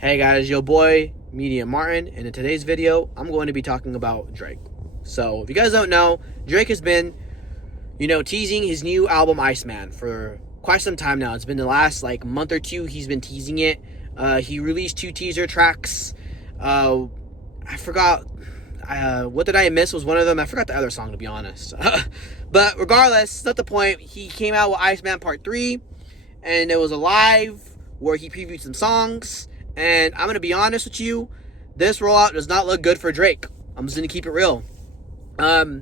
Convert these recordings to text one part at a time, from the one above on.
Hey guys, yo boy, Media Martin, and in today's video, I'm going to be talking about Drake. So, if you guys don't know, Drake has been, teasing his new album Iceman for quite some time now. It's been the last month or two he's been teasing it. He released 2 teaser tracks. I forgot, What Did I Miss was one of them. I forgot the other song, to be honest. But regardless, it's not the point. He came out with Iceman Part 3, and it was a live where he previewed some songs. And I'm going to be honest with you, this rollout does not look good for Drake. I'm just going to keep it real. I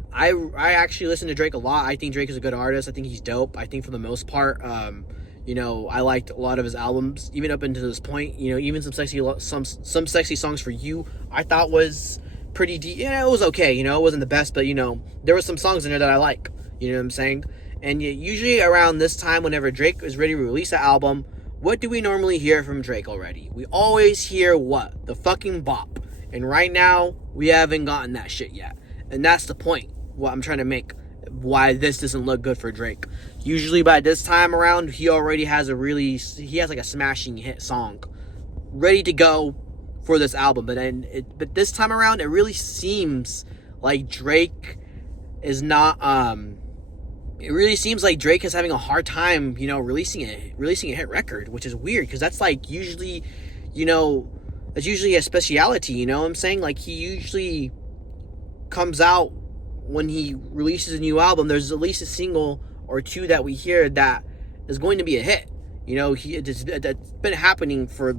actually listen to Drake a lot. I think Drake is a good artist. I think he's dope. I think for the most part, I liked a lot of his albums, even up until this point. Even some sexy songs for you, I thought was pretty deep. Yeah, it was okay. It wasn't the best, but there were some songs in there that I like. You know what I'm saying? And usually around this time, whenever Drake is ready to release an album, what do we normally hear from Drake already? We always hear what? The fucking bop. And right now, we haven't gotten that shit yet. And that's the point, what I'm trying to make, why this doesn't look good for Drake. Usually by this time around, he already has a smashing hit song ready to go for this album. But this time around, it really seems like Drake is not, it really seems like Drake is having a hard time, releasing a hit record, which is weird, because that's usually, that's usually a speciality, you know what I'm saying? He usually comes out when he releases a new album, there's at least a single or two that we hear that is going to be a hit. That's been happening for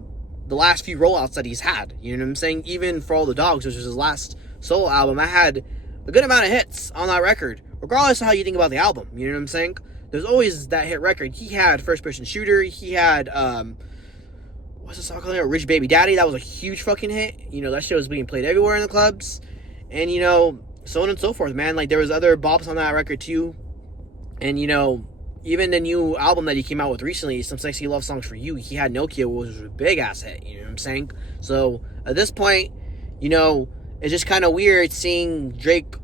the last few rollouts that he's had, you know what I'm saying? Even For All the Dogs, which was his last solo album, I had a good amount of hits on that record, regardless of how you think about the album, you know what I'm saying? There's always that hit record. He had First Person Shooter, he had, what's the song called? Rich Baby Daddy, that was a huge fucking hit. That shit was being played everywhere in the clubs, and, so on and so forth, man. There was other bops on that record, too, and, even the new album that he came out with recently, Some Sexy Love Songs for You, he had Nokia, which was a big-ass hit, you know what I'm saying? So, at this point, it's just kind of weird seeing Drake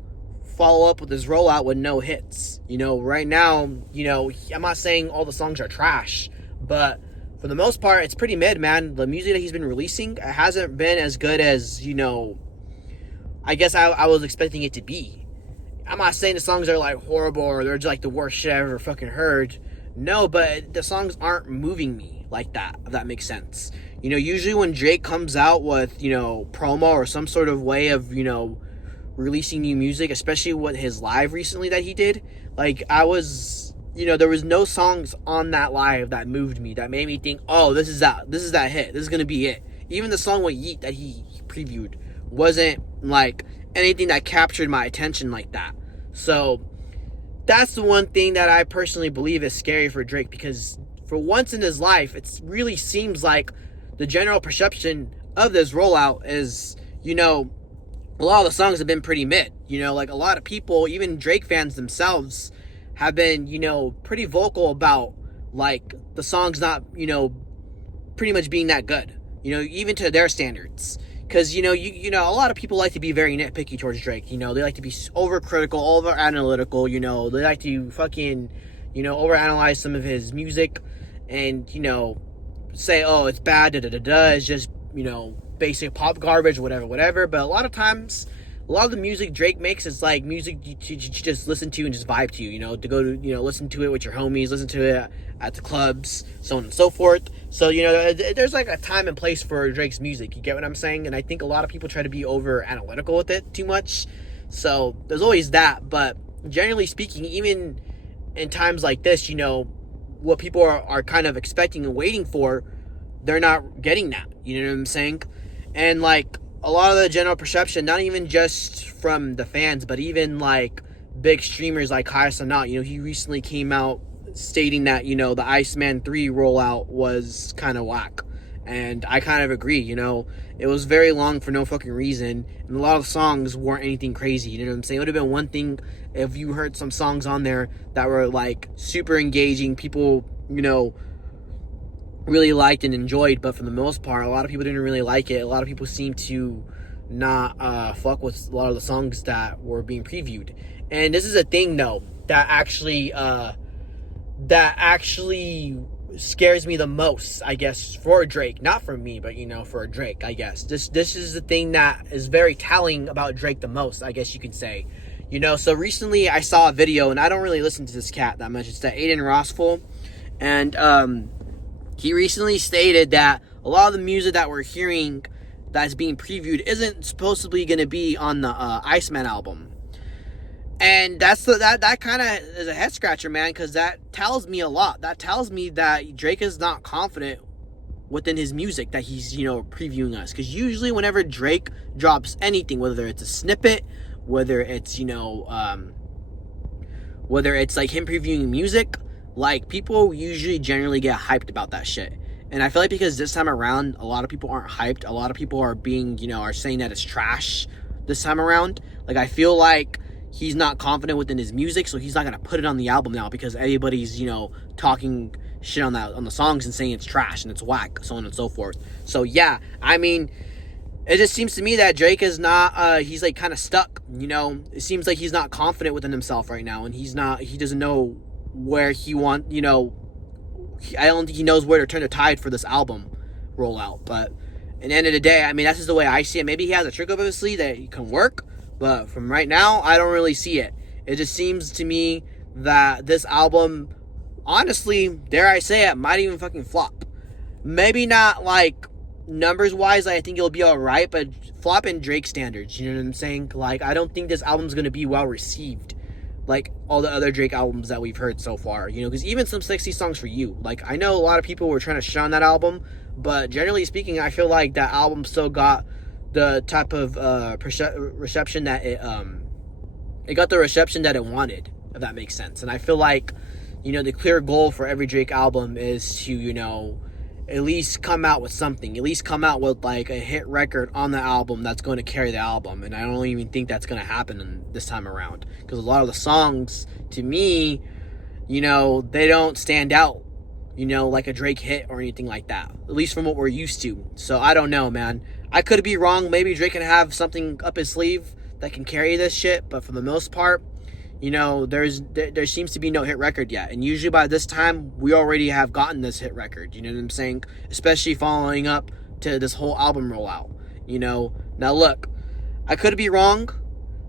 follow up with his rollout with no hits. Right now, I'm not saying all the songs are trash, but for the most part, it's pretty mid, man. The music that he's been releasing hasn't been as good as, I guess I was expecting it to be. I'm not saying the songs are horrible or they're just the worst shit I've ever fucking heard. No, but the songs aren't moving me like that, if that makes sense. Usually when Drake comes out with, promo or some sort of way of, releasing new music, especially with his live recently that he did, there was no songs on that live that moved me, that made me think, oh, this is that hit, this is gonna be it. Even the song with Yeet that he previewed wasn't anything that captured my attention like that. So that's the one thing that I personally believe is scary for Drake, because for once in his life, it really seems like the general perception of this rollout is, a lot of the songs have been pretty mid. A lot of people, even Drake fans themselves, have been, pretty vocal about, the songs not, pretty much being that good, even to their standards. Because, a lot of people like to be very nitpicky towards Drake. They like to be overcritical, over-analytical, they like to fucking, overanalyze some of his music and, say, oh, it's bad, da-da-da-da, it's just, basic pop garbage, whatever. But a lot of times, a lot of the music Drake makes is music you just listen to and just vibe to, to go to, listen to it with your homies, listen to it at the clubs, so on and so forth. So, there's a time and place for Drake's music, you get what I'm saying? And I think a lot of people try to be over analytical with it too much. So there's always that. But generally speaking, even in times like this, what people are kind of expecting and waiting for, they're not getting that, you know what I'm saying? And a lot of the general perception, not even just from the fans, but even big streamers like Iceman, he recently came out stating that, the Iceman 3 rollout was kind of whack. And I kind of agree, it was very long for no fucking reason, and a lot of songs weren't anything crazy, you know what I'm saying? It would have been one thing if you heard some songs on there that were super engaging, people, really liked and enjoyed, but for the most part, a lot of people didn't really like it. A lot of people seemed to not fuck with a lot of the songs that were being previewed. And this is a thing, though, that actually scares me the most, I guess, for Drake. Not for me, but, for Drake, I guess. This is the thing that is very telling about Drake the most, I guess you can say. So recently I saw a video, and I don't really listen to this cat that much. It's that Aiden Rossful. And he recently stated that a lot of the music that we're hearing that's being previewed isn't supposedly going to be on the Iceman album. And that kind of is a head scratcher, man, because that tells me a lot. That tells me that Drake is not confident within his music that he's, previewing us. Because usually whenever Drake drops anything, whether it's a snippet, whether it's, whether it's like him previewing music, like, people usually generally get hyped about that shit. And I feel like because this time around, a lot of people aren't hyped. A lot of people are being, are saying that it's trash this time around. Like, I feel like he's not confident within his music, so he's not going to put it on the album now because everybody's, talking shit on the songs and saying it's trash and it's whack, so on and so forth. So, yeah, I mean, it just seems to me that Drake is not, he's, like, kind of stuck, It seems like he's not confident within himself right now, and he doesn't know where he I don't think he knows where to turn the tide for this album rollout. But at the end of the day, I mean, that's just the way I see it. Maybe he has a trick up his sleeve that can work, but from right now, I don't really see it. It just seems to me that this album, honestly, dare I say it, might even fucking flop. Maybe not, like, numbers-wise, I think it'll be alright, but flop in Drake standards, you know what I'm saying? Like, I don't think this album's gonna be well-received like all the other Drake albums that we've heard so far, because even some Sexy Songs for You, like, I know a lot of people were trying to shit on that album, but generally speaking, I feel like that album still got the type of reception that it got the reception that it wanted, if that makes sense. And I feel like, the clear goal for every Drake album is to, at least come out with something, at least come out with, like, a hit record on the album that's going to carry the album. And I don't even think that's going to happen this time around, because a lot of the songs, to me, they don't stand out, like a Drake hit or anything like that, at least from what we're used to. So I don't know, man. I could be wrong. Maybe Drake can have something up his sleeve that can carry this shit, but for the most part, there seems to be no hit record yet. And usually by this time, we already have gotten this hit record, you know what I'm saying? Especially following up to this whole album rollout, Now look, I could be wrong.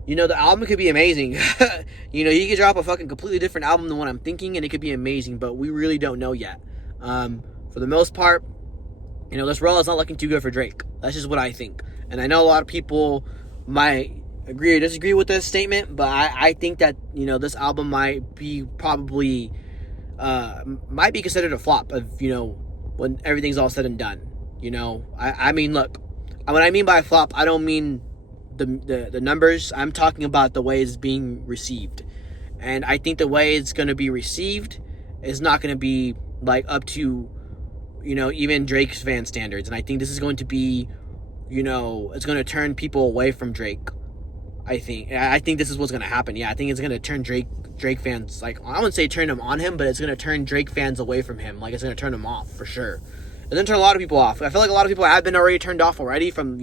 The album could be amazing. He could drop a fucking completely different album than what I'm thinking, and it could be amazing, but we really don't know yet. For the most part, this rollout's not looking too good for Drake. That's just what I think. And I know a lot of people might agree or disagree with this statement, but I think that, this album might be considered a flop of, when everything's all said and done. I mean, look, what I mean by flop, I don't mean the numbers. I'm talking about the way it's being received. And I think the way it's going to be received is not going to be, like, up to, even Drake's fan standards. And I think this is going to be, it's going to turn people away from Drake. I think this is what's going to happen. Yeah, I think it's going to turn Drake fans, like, I wouldn't say turn them on him, but it's going to turn Drake fans away from him. Like, it's going to turn them off, for sure. And then turn a lot of people off. I feel like a lot of people have been already turned off already from,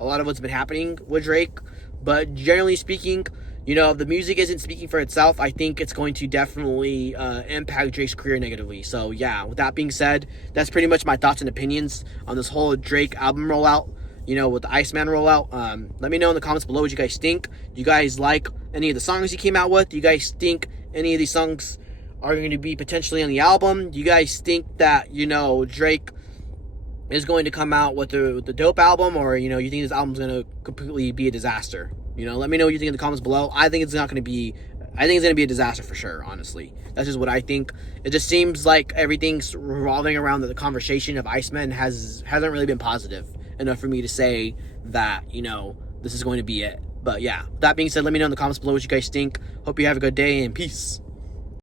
a lot of what's been happening with Drake. But generally speaking, if the music isn't speaking for itself, I think it's going to definitely impact Drake's career negatively. So, yeah, with that being said, that's pretty much my thoughts and opinions on this whole Drake album rollout. With the Iceman rollout. Let me know in the comments below what you guys think. Do you guys like any of the songs he came out with? Do you guys think any of these songs are going to be potentially on the album? Do you guys think that, Drake is going to come out with the dope album? Or, you think this album's going to completely be a disaster? Let me know what you think in the comments below. I think it's going to be a disaster for sure, honestly. That's just what I think. It just seems like everything's revolving around the conversation of Iceman hasn't really been positive enough for me to say that, this is going to be it. But yeah, that being said, let me know in the comments below what you guys think. Hope you have a good day, and peace.